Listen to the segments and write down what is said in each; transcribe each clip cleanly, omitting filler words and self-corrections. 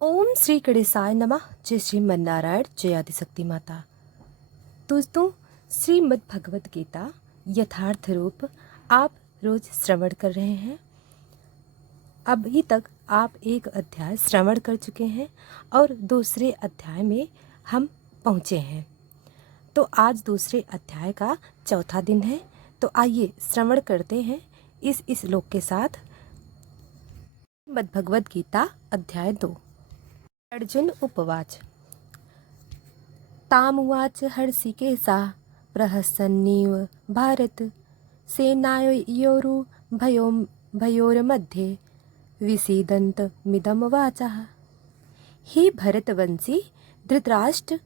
ओम श्री गणेशाय नमः। जय श्रीमन नारायण, जय आदिशक्ति माता। दोस्तों, श्रीमद् भगवत गीता यथार्थ रूप आप रोज श्रवण कर रहे हैं। अभी तक आप एक अध्याय श्रवण कर चुके हैं और दूसरे अध्याय में हम पहुँचे हैं। तो आज दूसरे अध्याय का चौथा दिन है। तो आइए श्रवण करते हैं इस श्लोक के साथ। श्रीमद् भगवत गीता अध्याय 2। अर्जुन उपवाच। तामुवाच हर्षिकेशा प्रहसन्नीव भारत सेनायोरुभयोर्मध्ये विसीदन्तमिदं वाचः। हे भरतवंशी धृतराष्ट्र,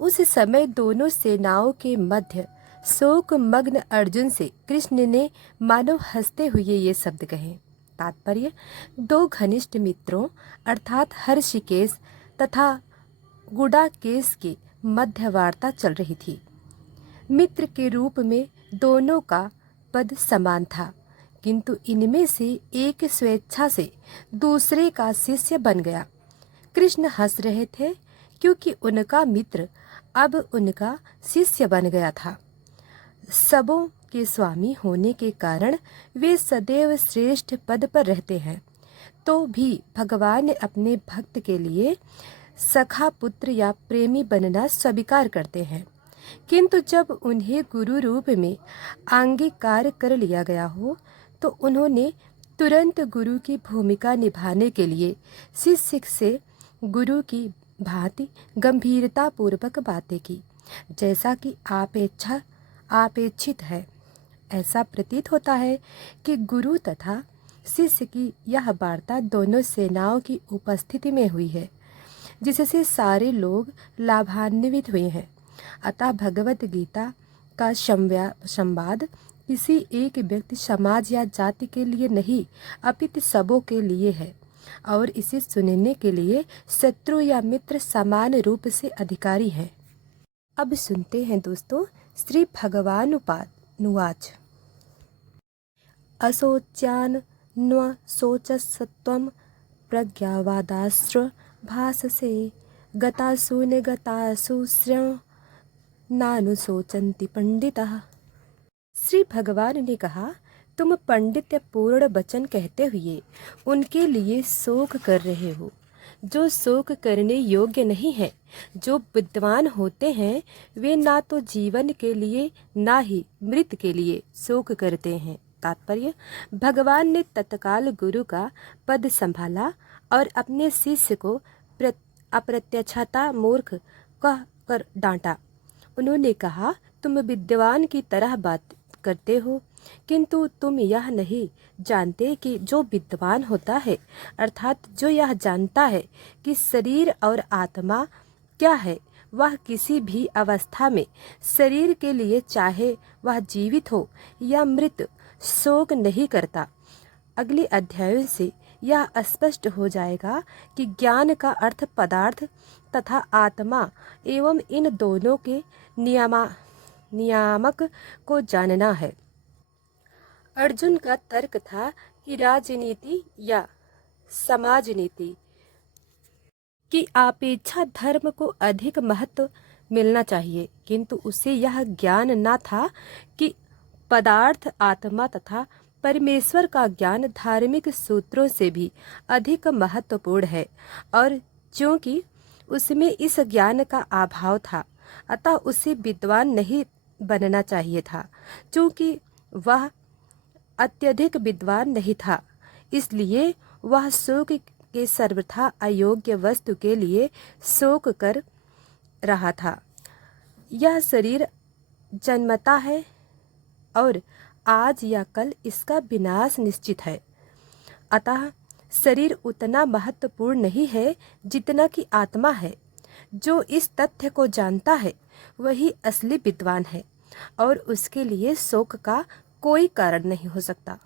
उस समय दोनों सेनाओं के मध्य शोक मग्न अर्जुन से कृष्ण ने मानो हंसते हुए ये शब्द कहे। तात्पर्य, दो घनिष्ठ मित्रों अर्थात हर्षिकेश तथा गुडाकेश की मध्य वार्ता चल रही थी। मित्र के रूप में दोनों का पद समान था, किंतु इनमें से एक स्वेच्छा से दूसरे का शिष्य बन गया। कृष्ण हंस रहे थे क्योंकि उनका मित्र अब उनका शिष्य बन गया था। सबों के स्वामी होने के कारण वे सदैव श्रेष्ठ पद पर रहते हैं। तो भी भगवान ने अपने भक्त के लिए सखा पुत्र या प्रेमी बनना स्वीकार करते हैं, किंतु जब उन्हें गुरु रूप में अंगीकार कर लिया गया हो तो उन्होंने तुरंत गुरु की भूमिका निभाने के लिए शिष्य से गुरु की भांति गंभीरता पूर्वक बातें की, जैसा कि अपेक्षित है। ऐसा प्रतीत होता है कि गुरु तथा शिष्य की यह वार्ता दोनों सेनाओं की उपस्थिति में हुई है, जिससे सारे लोग लाभान्वित हुए हैं। अतः भगवत गीता का संवाद किसी एक व्यक्ति, समाज या जाति के लिए नहीं, अपितु सबों के लिए है, और इसे सुनने के लिए शत्रु या मित्र समान रूप से अधिकारी हैं। अब सुनते हैं दोस्तों श्री भगवानुवाच। अशोच्यान न शोचस्त्वं प्रज्ञावादास्त्र भाससे गतासु न गतासु श्रेय नानुशोचन्ति पंडितः। श्री भगवान ने कहा, तुम पंडित पूर्ण वचन कहते हुए उनके लिए शोक कर रहे हो जो शोक करने योग्य नहीं है। जो विद्वान होते हैं वे ना तो जीवन के लिए ना ही मृत के लिए शोक करते हैं। तात्पर्य, भगवान ने तत्काल गुरु का पद संभाला और अपने शिष्य को अप्रत्यक्षता मूर्ख कह कर डांटा। उन्होंने कहा, तुम विद्वान की तरह बात करते हो, किंतु तुम यह नहीं जानते कि जो विद्वान होता है, अर्थात जो यह जानता है कि शरीर और आत्मा क्या है, वह किसी भी अवस्था में शरीर के लिए, चाहे वह जीवित हो या मृत, शोक नहीं करता। अगले अध्यायों से यह स्पष्ट हो जाएगा कि ज्ञान का अर्थ पदार्थ तथा आत्मा एवं इन दोनों के नियामक को जानना है। अर्जुन का तर्क था कि राजनीति या समाज नीति की अपेक्षा धर्म को अधिक महत्व मिलना चाहिए, किंतु उसे यह ज्ञान न था कि पदार्थ, आत्मा तथा परमेश्वर का ज्ञान धार्मिक सूत्रों से भी अधिक महत्वपूर्ण है, और क्योंकि उसमें इस ज्ञान का अभाव था, अतः उसे विद्वान नहीं बनना चाहिए था। क्योंकि वह अत्यधिक विद्वान नहीं था, इसलिए वह शोक के सर्वथा अयोग्य वस्तु के लिए शोक कर रहा था। यह शरीर जन्मता है और आज या कल इसका विनाश निश्चित है। अतः शरीर उतना महत्वपूर्ण नहीं है जितना कि आत्मा है। जो इस तथ्य को जानता है वही असली विद्वान है, और उसके लिए शोक का कोई कारण नहीं हो सकता।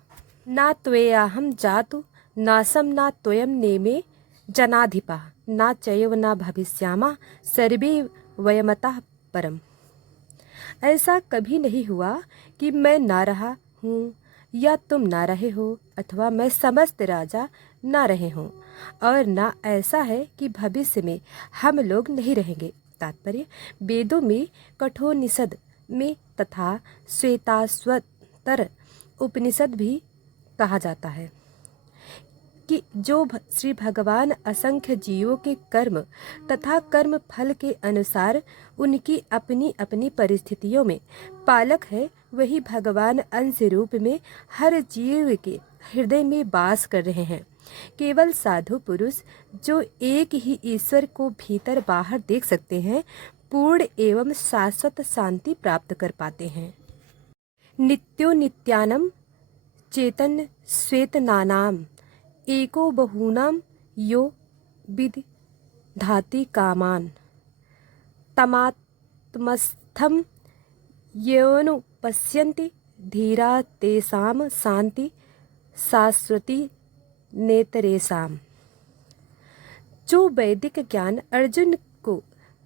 ना त्वेयाहम जातु नासम ना त्वयं नेमे जनाधिपा ना चैव ना भविष्यामा सर्वे वयमतः परम। ऐसा कभी नहीं हुआ कि मैं ना रहा हूँ या तुम ना रहे हो, अथवा मैं समस्त राजा ना रहे हों। और ना ऐसा है कि भविष्य में हम लोग नहीं रहेंगे। तात्पर्य, वेदों में कठोपनिषद में तथा श्वेताश्वतर उपनिषद भी कहा जाता है कि जो श्री भगवान असंख्य जीवों के कर्म तथा कर्म फल के अनुसार उनकी अपनी अपनी परिस्थितियों में पालक है, वही भगवान अंश रूप में हर जीव के हृदय में वास कर रहे हैं। केवल साधु पुरुष जो एक ही ईश्वर को भीतर बाहर देख सकते हैं, पूर्ण एवं शाश्वत शांति प्राप्त कर पाते हैं। नित्यो नित्यानम चेतन श्वेतनानाम एको बहूनाम यो विदधाति कामान तमात्मस्थम येनुपश्यन्ति धीरा तेषां शांति शाश्वती नेतरेषाम। जो वैदिक ज्ञान अर्जुन को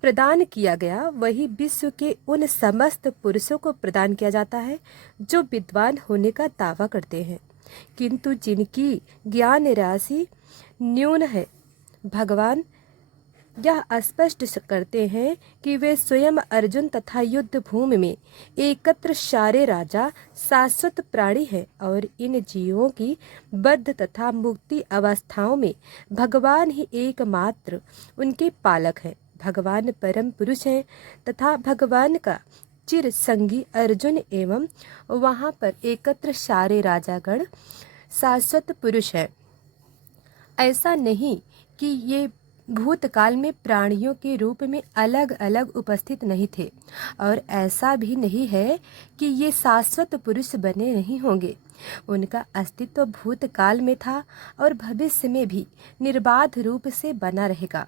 प्रदान किया गया, वही विश्व के उन समस्त पुरुषों को प्रदान किया जाता है जो विद्वान होने का दावा करते हैं, किंतु जिनकी ज्ञान राशि न्यून है। भगवान यह स्पष्ट करते हैं कि वे स्वयं अर्जुन तथा युद्ध भूमि में एकत्र सारे राजा शाश्वत प्राणी हैं और इन जीवों की बद्ध तथा मुक्ति अवस्थाओं में भगवान ही एकमात्र उनके पालक हैं। भगवान परम पुरुष हैं तथा भगवान का चिर संगी अर्जुन एवं वहाँ पर एकत्र सारे राजागण शाश्वत पुरुष है। ऐसा नहीं कि ये भूतकाल में प्राणियों के रूप में अलग अलग उपस्थित नहीं थे, और ऐसा भी नहीं है कि ये शाश्वत पुरुष बने नहीं होंगे। उनका अस्तित्व भूतकाल में था और भविष्य में भी निर्बाध रूप से बना रहेगा।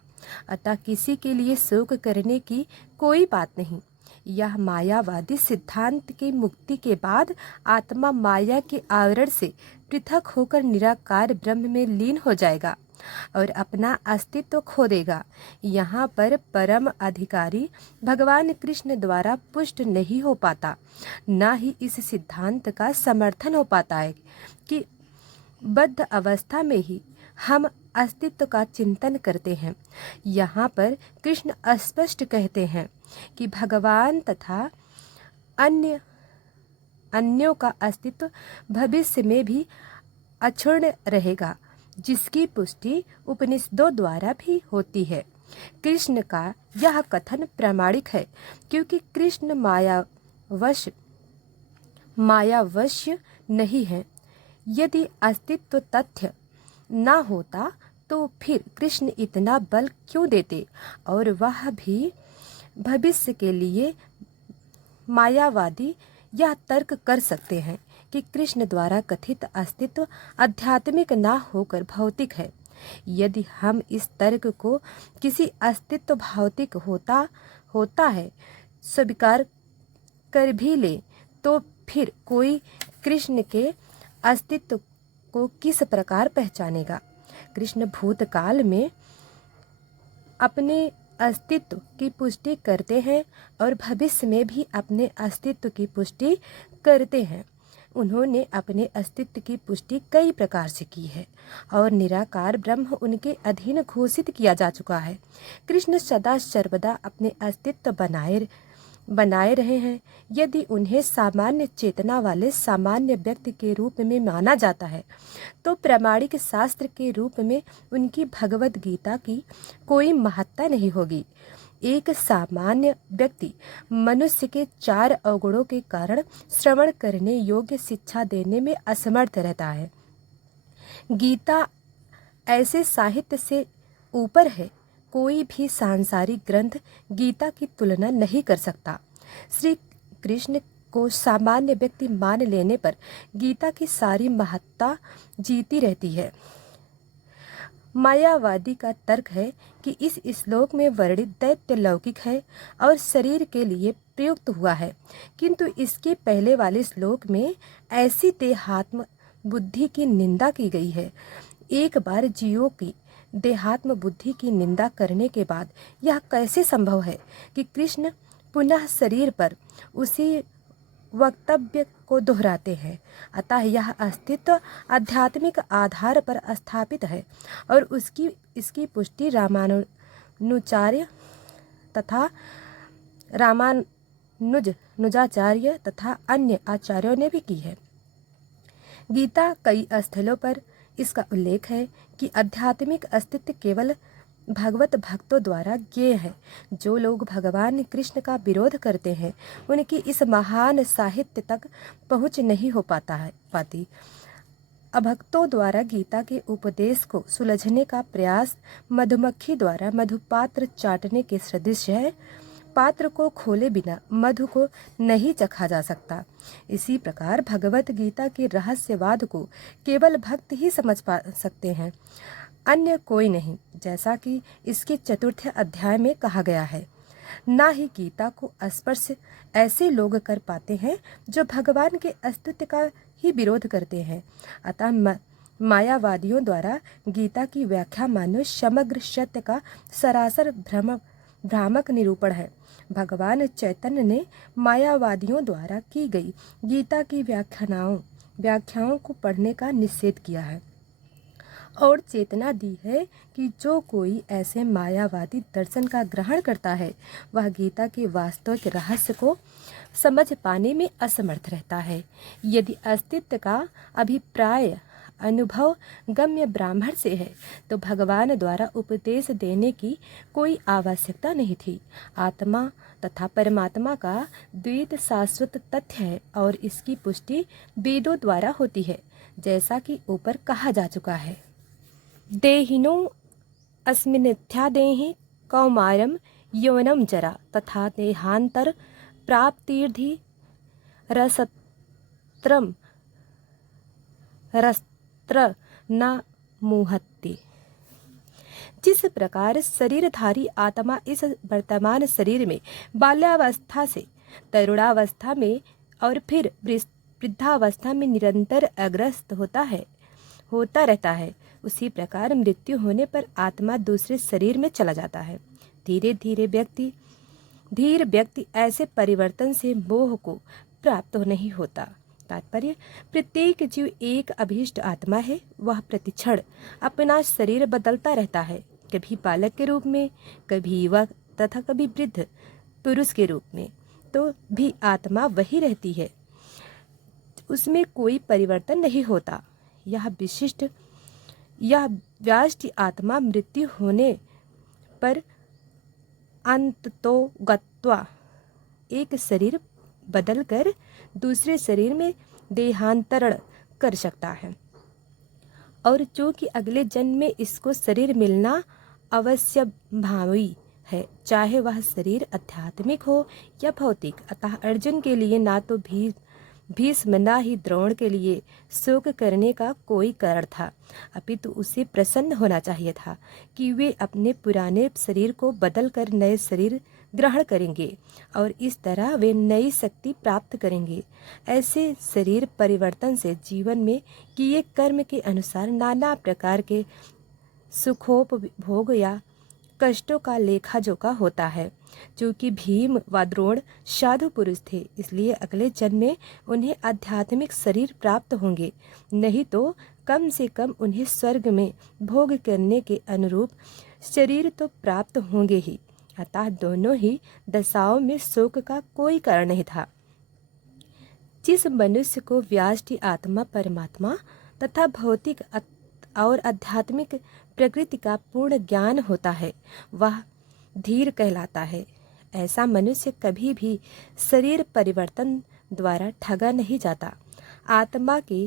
अतः किसी के लिए शोक करने की कोई बात नहीं। यह मायावादी सिद्धांत की मुक्ति के बाद आत्मा माया के आवरण से पृथक होकर निराकार ब्रह्म में लीन हो जाएगा और अपना अस्तित्व खो देगा। यहाँ पर परम अधिकारी भगवान कृष्ण द्वारा पुष्ट नहीं हो पाता, न ही इस सिद्धांत का समर्थन हो पाता है कि बद्ध अवस्था में ही हम अस्तित्व का चिंतन करते हैं। यहाँ पर कृष्ण स्पष्ट कहते हैं कि भगवान तथा अन्यों का अस्तित्व भविष्य में भी अक्षुण्ण रहेगा, जिसकी पुष्टि उपनिषदों द्वारा भी होती है। कृष्ण का यह कथन प्रामाणिक है, क्योंकि कृष्ण मायावश नहीं है। यदि अस्तित्व तथ्य न होता तो फिर कृष्ण इतना बल क्यों देते, और वह भी भविष्य के लिए। मायावादी यह तर्क कर सकते हैं कि कृष्ण द्वारा कथित अस्तित्व आध्यात्मिक न होकर भौतिक है। यदि हम इस तर्क को किसी अस्तित्व भौतिक होता है स्वीकार कर भी ले, तो फिर कोई कृष्ण के अस्तित्व को किस प्रकार पहचानेगा। कृष्ण भूतकाल में अपने अस्तित्व की पुष्टि करते हैं और भविष्य में भी अपने अस्तित्व की पुष्टि करते हैं। उन्होंने अपने अस्तित्व की पुष्टि कई प्रकार से की है और निराकार ब्रह्म उनके अधीन घोषित किया जा चुका है। कृष्ण सदा सर्वदा अपने अस्तित्व बनाए रहे हैं। यदि उन्हें सामान्य चेतना वाले सामान्य व्यक्ति के रूप में माना जाता है, तो प्रामाणिक शास्त्र के रूप में उनकी भगवद गीता की कोई महत्ता नहीं होगी। एक सामान्य व्यक्ति मनुष्य के 4 अवगुणों के कारण श्रवण करने योग्य शिक्षा देने में असमर्थ रहता है। गीता ऐसे साहित्य से ऊपर है। कोई भी सांसारिक ग्रंथ गीता की तुलना नहीं कर सकता। श्री कृष्ण को सामान्य व्यक्ति मान लेने पर गीता की सारी महत्ता जीती रहती है। मायावादी का तर्क है कि इस श्लोक में वर्णित दैत्य लौकिक है और शरीर के लिए प्रयुक्त हुआ है, किंतु इसके पहले वाले श्लोक में ऐसी देहात्म बुद्धि की निंदा की गई है। एक बार जीवों की देहात्म बुद्धि की निंदा करने के बाद यह कैसे संभव है कि कृष्ण पुनः शरीर पर उसी वक्तव्य को दोहराते हैं। अतः यह अस्तित्व आध्यात्मिक आधार पर स्थापित है और इसकी पुष्टि रामानुजाचार्य तथा अन्य आचार्यों ने भी की है। गीता कई स्थलों पर इसका उल्लेख है कि आध्यात्मिक अस्तित्व केवल भगवत भक्तों द्वारा ज्ञेय है। जो लोग भगवान कृष्ण का विरोध करते हैं उनकी इस महान साहित्य तक पहुँच नहीं हो पाती। अभक्तों द्वारा गीता के उपदेश को सुलझने का प्रयास मधुमक्खी द्वारा मधुपात्र चाटने के सदृश है। पात्र को खोले बिना मधु को नहीं चखा जा सकता। इसी प्रकार भगवत गीता के रहस्यवाद को केवल भक्त ही समझ सकते हैं, अन्य कोई नहीं, जैसा कि इसके 4th अध्याय में कहा गया है। ना ही गीता को स्पर्श ऐसे लोग कर पाते हैं जो भगवान के अस्तित्व का ही विरोध करते हैं। अतः मायावादियों द्वारा गीता की व्याख्या मानो समग्र सत्य का सरासर भ्रामक निरूपण है। भगवान चैतन्य ने मायावादियों द्वारा की गई गीता की व्याख्याओं को पढ़ने का निषेध किया है और चेतना दी है कि जो कोई ऐसे मायावादी दर्शन का ग्रहण करता है वह गीता के वास्तविक रहस्य को समझ पाने में असमर्थ रहता है। यदि अस्तित्व का अभिप्राय अनुभव गम्य ब्राह्मण से है तो भगवान द्वारा उपदेश देने की कोई आवश्यकता नहीं थी। आत्मा तथा परमात्मा का द्वैत शाश्वत तथ्य है और इसकी पुष्टि वेदों द्वारा होती है, जैसा कि ऊपर कहा जा चुका है। देहिनो अस्मिन्नथ्यादेहि कौमारम यौवनम जरा तथा देहांतर प्राप्तिर्धि रसत्रम रस्त्र न मुहत्ति। जिस प्रकार शरीरधारी आत्मा इस वर्तमान शरीर में बाल्यावस्था से तरुणावस्था में और फिर वृद्धावस्था में निरंतर अग्रस्त होता रहता है, उसी प्रकार मृत्यु होने पर आत्मा दूसरे शरीर में चला जाता है। धीर व्यक्ति ऐसे परिवर्तन से मोह को प्राप्त नहीं होता। तात्पर्य, प्रत्येक जीव एक अभीष्ट आत्मा है। वह प्रतिक्षण अपना शरीर बदलता रहता है, कभी बालक के रूप में, कभी युवा तथा कभी वृद्ध पुरुष के रूप में, तो भी आत्मा वही रहती है, उसमें कोई परिवर्तन नहीं होता। यह व्यष्टि आत्मा मृत्यु होने पर अंततोगत्वा एक शरीर बदलकर दूसरे शरीर में देहांतरण कर सकता है और चूंकि अगले जन्म में इसको शरीर मिलना अवश्यंभावी है, चाहे वह शरीर आध्यात्मिक हो या भौतिक। अतः अर्जुन के लिए ना तो भीष्म ना ही द्रोण के लिए शोक करने का कोई कारण था, अपितु उसे प्रसन्न होना चाहिए था कि वे अपने पुराने शरीर को बदलकर नए शरीर ग्रहण करेंगे और इस तरह वे नई शक्ति प्राप्त करेंगे। ऐसे शरीर परिवर्तन से जीवन में किए कर्म के अनुसार नाना प्रकार के सुखोपभोग या कष्टों का लेखा जोखा होता है। चूँकि भीम व द्रोण साधु पुरुष थे, इसलिए अगले जन्म में उन्हें आध्यात्मिक शरीर प्राप्त होंगे, नहीं तो कम से कम उन्हें स्वर्ग में भोग करने के अनुरूप शरीर तो प्राप्त होंगे ही। अतः दोनों ही दशाओं में शोक का कोई कारण नहीं था। जिस मनुष्य को व्यष्टि आत्मा परमात्मा तथा भौतिक और आध्यात्मिक प्रकृति का पूर्ण ज्ञान होता है, वह धीर कहलाता है। ऐसा मनुष्य कभी भी शरीर परिवर्तन द्वारा ठगा नहीं जाता। आत्मा के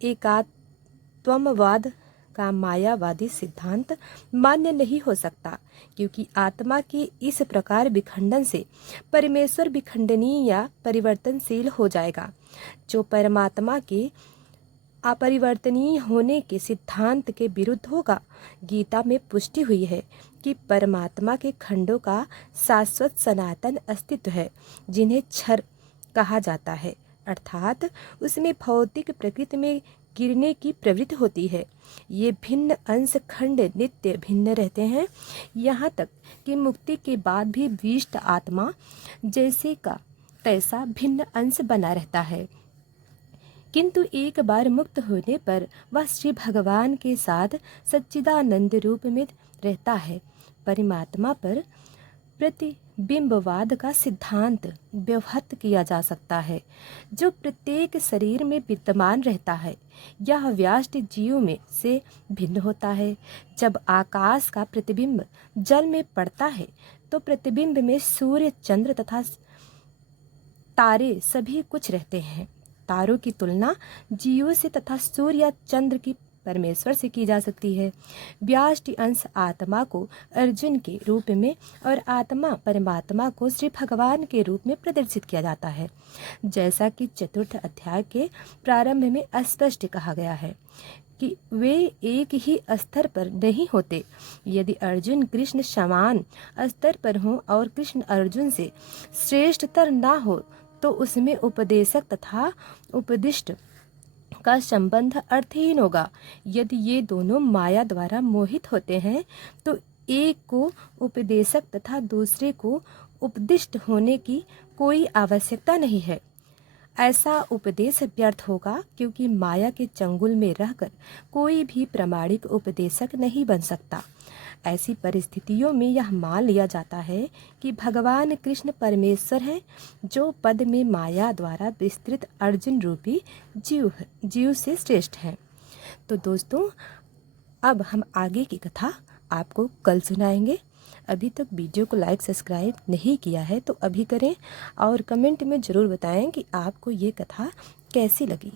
एकात्मवाद का मायावादी सिद्धांत मान्य नहीं हो सकता, क्योंकि आत्मा के इस प्रकार विखंडन से परमेश्वर विखंडनीय या परिवर्तनशील हो जाएगा, जो परमात्मा के अपरिवर्तनीय होने के सिद्धांत के विरुद्ध होगा। गीता में पुष्टि हुई है कि परमात्मा के खंडों का शाश्वत सनातन अस्तित्व है, जिन्हें क्षर कहा जाता है, अर्थात उसमें भौतिक प्रकृति में गिरने की प्रवृत्ति होती है। ये भिन्न अंश खंड नित्य भिन्न रहते हैं, यहाँ तक कि मुक्ति के बाद भी विशिष्ट आत्मा जैसे का तैसा भिन्न अंश बना रहता है, किंतु एक बार मुक्त होने पर वह श्री भगवान के साथ सच्चिदानंद रूप में रहता है। परमात्मा पर प्रतिबिंबवाद का सिद्धांत व्यवहत किया जा सकता है, जो प्रत्येक शरीर में विद्यमान रहता है। यह व्यष्टि जीव में से भिन्न होता है। जब आकाश का प्रतिबिंब जल में पड़ता है तो प्रतिबिंब में सूर्य, चंद्र तथा तारे सभी कुछ रहते हैं। तारों की तुलना जीवों से तथा सूर्य या चंद्र की परमेश्वर से की जा सकती है। व्यष्टि अंश आत्मा को अर्जुन के रूप में और आत्मा परमात्मा को श्री भगवान के रूप में प्रदर्शित किया जाता है, जैसा कि चतुर्थ अध्याय के प्रारंभ में स्पष्ट कहा गया है कि वे एक ही स्तर पर नहीं होते। यदि अर्जुन कृष्ण समान स्तर पर हों और कृष्ण अर्जुन से श्रेष्ठतर ना हो तो उसमें उपदेशक तथा उपदिष्ट का संबंध अर्थहीन होगा। यदि ये दोनों माया द्वारा मोहित होते हैं तो एक को उपदेशक तथा दूसरे को उपदिष्ट होने की कोई आवश्यकता नहीं है। ऐसा उपदेश व्यर्थ होगा, क्योंकि माया के चंगुल में रहकर कोई भी प्रामाणिक उपदेशक नहीं बन सकता। ऐसी परिस्थितियों में यह मान लिया जाता है कि भगवान कृष्ण परमेश्वर हैं, जो पद में माया द्वारा विस्तृत अर्जुन रूपी जीव से श्रेष्ठ हैं। तो दोस्तों, अब हम आगे की कथा आपको कल सुनाएंगे। अभी तक वीडियो को लाइक सब्सक्राइब नहीं किया है तो अभी करें और कमेंट में ज़रूर बताएं कि आपको ये कथा कैसी लगी।